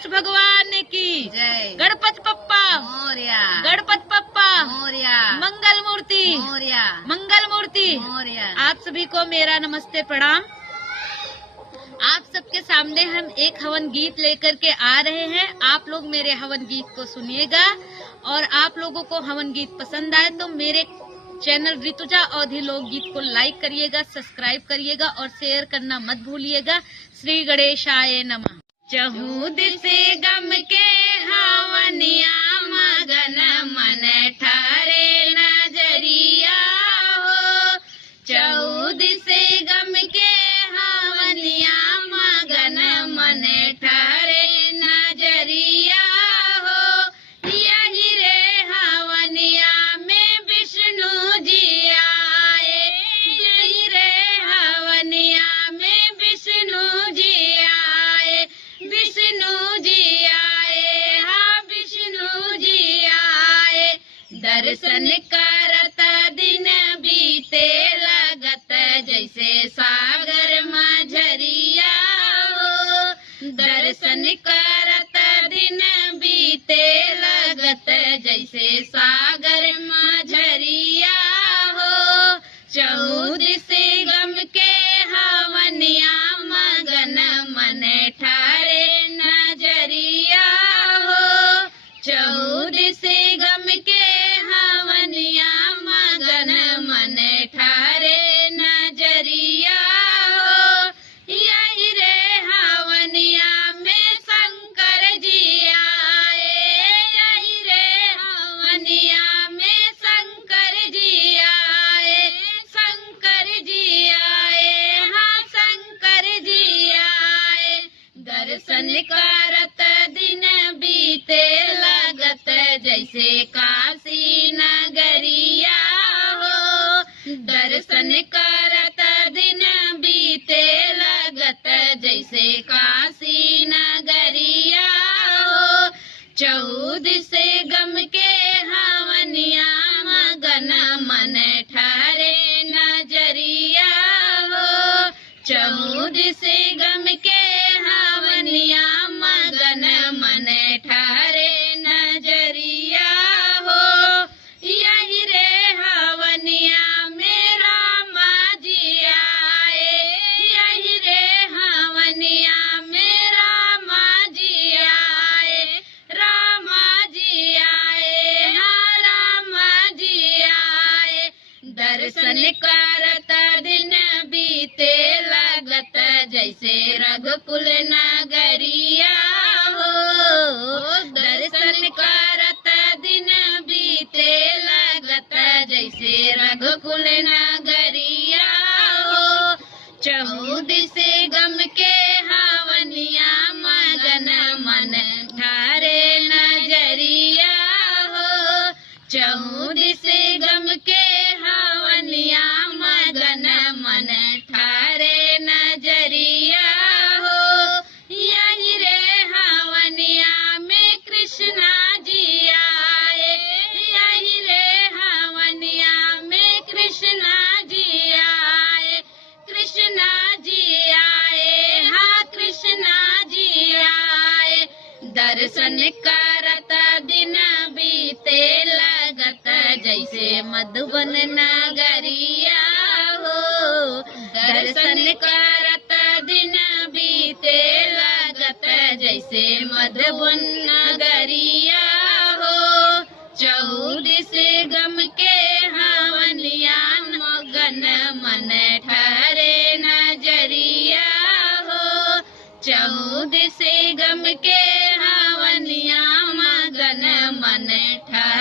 गणेश भगवान की जय। गणपति पप्पा मोरया, गणपति पप्पा मोरया, मंगल मूर्ति मोरया, मंगल मूर्ति। मोरया। आप सभी को मेरा नमस्ते प्रणाम। आप सबके सामने हम एक हवन गीत लेकर के आ रहे हैं। आप लोग मेरे हवन गीत को सुनिएगा और आप लोगों को हवन गीत पसंद आए तो मेरे चैनल ऋतुजा अवधी लोकगीत को लाइक करिएगा, सब्सक्राइब करिएगा और शेयर करना मत भूलिएगा। श्री गणेशाय नमः। चहु दिसे गम के हवनिया मगन मन ठारे नजरिया हो। चहु दिसे गम के हवनिया मगन मन ठारे नजरिया हो। यही रे हवनिया में विष्णु जी आए, यही रे हवनिया में विष्णु जी आए, विष्णु जी आए, हाँ विष्णु जी आए। दर्शन करत दिन बीते लगत जैसे सागर मझरिया हो। दर्शन करत दिन बीते लगत जैसे सागर मझरिया हो। चौद से गम के हवनिया मगन मन ठारे नजरिया हो। चौद से गम के हवनिया मगन मन ठारे नजरिया हो। यही रे हवनिया में शंकर जी आए, यही रे हवनिया में शंकर जी आए, शंकर जी आए, हाँ शंकर जी आए। दर्शन करत दिन बीते लगत जैसे काशी नगरिया हो। दर्शन करत दिन बीते लगत जैसे काशी नगरिया हो। चौद से गम के हवनिया मगन मन ठारे नजरिया हो। चौद से गम के हवनिया मगन मन ठारे नजरिया हो। यही रे हवनिया में रामा जी आए, यही रे हवनिया में रामा जी आए, रामा जी आए, हाँ रामा जी आए। दर्शन करत दिन बीते लगत जैसे रघुकुल नगरिया हो। दर्शन करत दिन बीते लगत जैसे रघुकुल नगरिया हो। चौद से गम के हवनिया मगन मन ठारे नजरिया हो। चौद से गम के हवनिया मगन मन ठारे नजरिया हो। यही रे हवनिया में कृष्णा जी आए, यही रे हवनिया में कृष्णा जी आए, कृष्णा जी आए, हाँ कृष्णा जी आए। दर्शन करत दिन बीते लगत जैसे मधुबन नगरिया हो। दर्शन करत दिन बीते लगत जैसे मधुबन नगरिया हो। चौद से गम के हवनिया मगन मन ठारे नजरिया हो। चौद से गम के हवनिया मगन मन ठारे